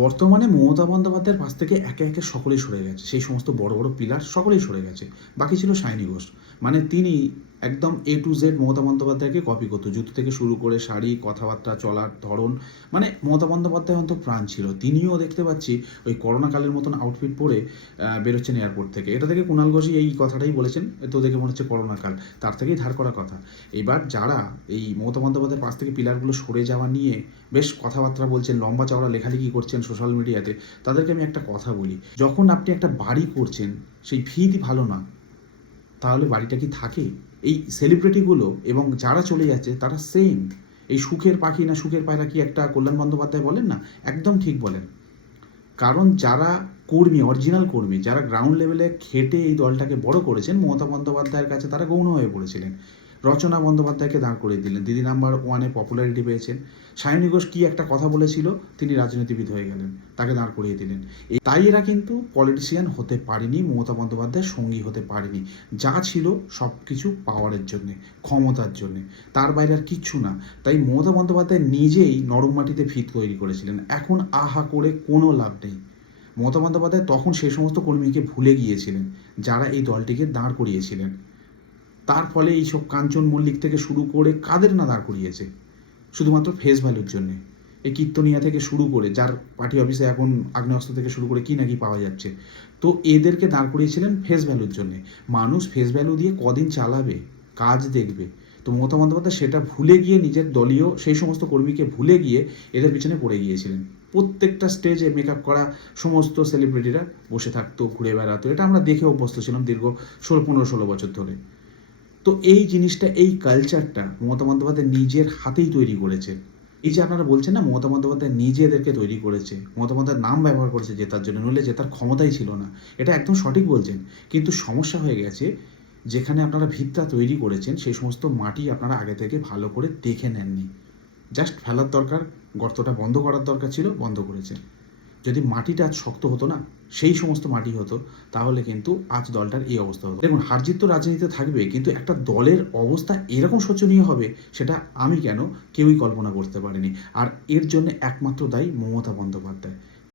বর্তমানে মমতা বন্দ্যোপাধ্যায়ের পাশ থেকে একে একে সকলেই সরে গেছে। সেই সমস্ত বড় বড় পিলার সকলেই সরে গেছে। বাকি ছিল সায়নী ঘোষ। মানে তিনি একদম A to Z মমতা বন্দ্যোপাধ্যায়কে কপি করতো। জুতো থেকে শুরু করে শাড়ি, কথাবার্তা, চলার ধরন, মানে মমতা বন্দ্যোপাধ্যায় অন্তত প্রাণ ছিল। তিনিও দেখতে পাচ্ছি ওই করোনাকালের মতন আউটফিট পরে বেরোচ্ছেন এয়ারপোর্ট থেকে। এটা থেকে কুণাল ঘোষই এই কথাটাই বলেছেন, তো দেখে মনে হচ্ছে করোনাকাল, তার থেকেই ধার করা কথা। এবার যারা এই মমতা বন্দ্যোপাধ্যায়ের পাশ থেকে পিলারগুলো সরে যাওয়া নিয়ে বেশ কথাবার্তা বলছেন, লম্বা চওড়া লেখালেখি করছেন সোশ্যাল মিডিয়াতে, তাদেরকে আমি একটা কথা বলি, যখন আপনি একটা বাড়ি করছেন সেই ভিতই ভালো না, তাহলে বাড়িটা কি থাকে? এই সেলিব্রিটিগুলো এবং যারা চলে যাচ্ছে তারা সেম। এই সুখের পাখি না সুখের পায়রা কি একটা কল্যাণ বন্দ্যোপাধ্যায় বলেন না, একদম ঠিক বলেন। কারণ যারা কর্মী, অরিজিনাল কর্মী, যারা গ্রাউন্ড লেভেলে খেটে এই দলটাকে বড় করেছেন, মমতা বন্দ্যোপাধ্যায়ের কাছে তারা গৌণ হয়ে পড়েছিলেন। রচনা বন্দ্যোপাধ্যায়কে দাঁড় করিয়ে দিলেন, দিদি নাম্বার ওয়ানে পপুলারিটি পেয়েছেন। সায়নী ঘোষ কী একটা কথা বলেছিল, তিনি রাজনীতিবিদ হয়ে গেলেন, তাকে দাঁড় করিয়ে দিলেন। তাই এরা কিন্তু পলিটিশিয়ান হতে পারেনি, মমতা বন্দ্যোপাধ্যায়ের সঙ্গী হতে পারেনি। যা ছিল সব কিছু পাওয়ারের জন্যে, ক্ষমতার জন্যে, তার বাইরে আর কিচ্ছু না। তাই মমতা বন্দ্যোপাধ্যায় নিজেই নরম মাটিতে ভিত তৈরি করেছিলেন। এখন আহা করে কোনো লাভ নেই। মমতা বন্দ্যোপাধ্যায় তখন সেই সমস্ত কর্মীকে ভুলে গিয়েছিলেন যারা এই দলটিকে দাঁড় করিয়েছিলেন। তার ফলে এইসব কাঞ্চন মল্লিক থেকে শুরু করে কাদের না দাঁড় করিয়েছে শুধুমাত্র ফেস ভ্যালুর জন্যে। এই কীর্তনিয়া থেকে শুরু করে, যার পার্টি অফিসে এখন আগ্নেয়াস্ত্র থেকে শুরু করে কী নাকি পাওয়া যাচ্ছে, তো এদেরকে দাঁড় করিয়েছিলেন ফেস ভ্যালুর জন্যে। মানুষ ফেস ভ্যালু দিয়ে কদিন চালাবে, কাজ দেখবে। তো মমতা বন্দ্যোপাধ্যায় সেটা ভুলে গিয়ে, নিজের দলীয় সেই সমস্ত কর্মীকে ভুলে গিয়ে এদের পিছনে পড়ে গিয়েছিলেন। প্রত্যেকটা স্টেজে মেকআপ করা সমস্ত সেলিব্রিটিরা বসে থাকতো, ঘুরে বেড়াতো। এটা আমরা দেখে অভ্যস্ত ছিলাম দীর্ঘ 15-16 বছর ধরে। তো এই জিনিসটা, এই কালচারটা মমতা বন্দ্যোপাধ্যায় নিজের হাতেই তৈরি করেছে। এই যে আপনারা বলছেন না মমতা বন্দ্যোপাধ্যায় নিজে এদেরকে তৈরি করেছে, মমতা বন্দ্যোপাধ্যায়ের নাম ব্যবহার করেছে জেতার জন্য, নইলে জেতার ক্ষমতাই ছিল না, এটা একদম সঠিক বলছেন। কিন্তু সমস্যা হয়ে গেছে, যেখানে আপনারা ভিতটা তৈরি করেছেন সেই সমস্ত মাটি আপনারা আগে থেকে ভালো করে দেখে নেননি। জাস্ট ফেলার দরকার, গর্তটা বন্ধ করার দরকার ছিল, বন্ধ করেছে। যদি মাটিটা আজ শক্ত হতো না, সেই সমস্ত মাটি হতো, তাহলে কিন্তু আজ দলটার এই অবস্থা হতো। দেখুন, হারজিত তো রাজনীতিতে থাকবে, কিন্তু একটা দলের অবস্থা এরকম শোচনীয় হবে সেটা আমি কেন, কেউই কল্পনা করতে পারেনি। আর এর জন্য একমাত্র দায়ী মমতা বন্দ্যোপাধ্যায়।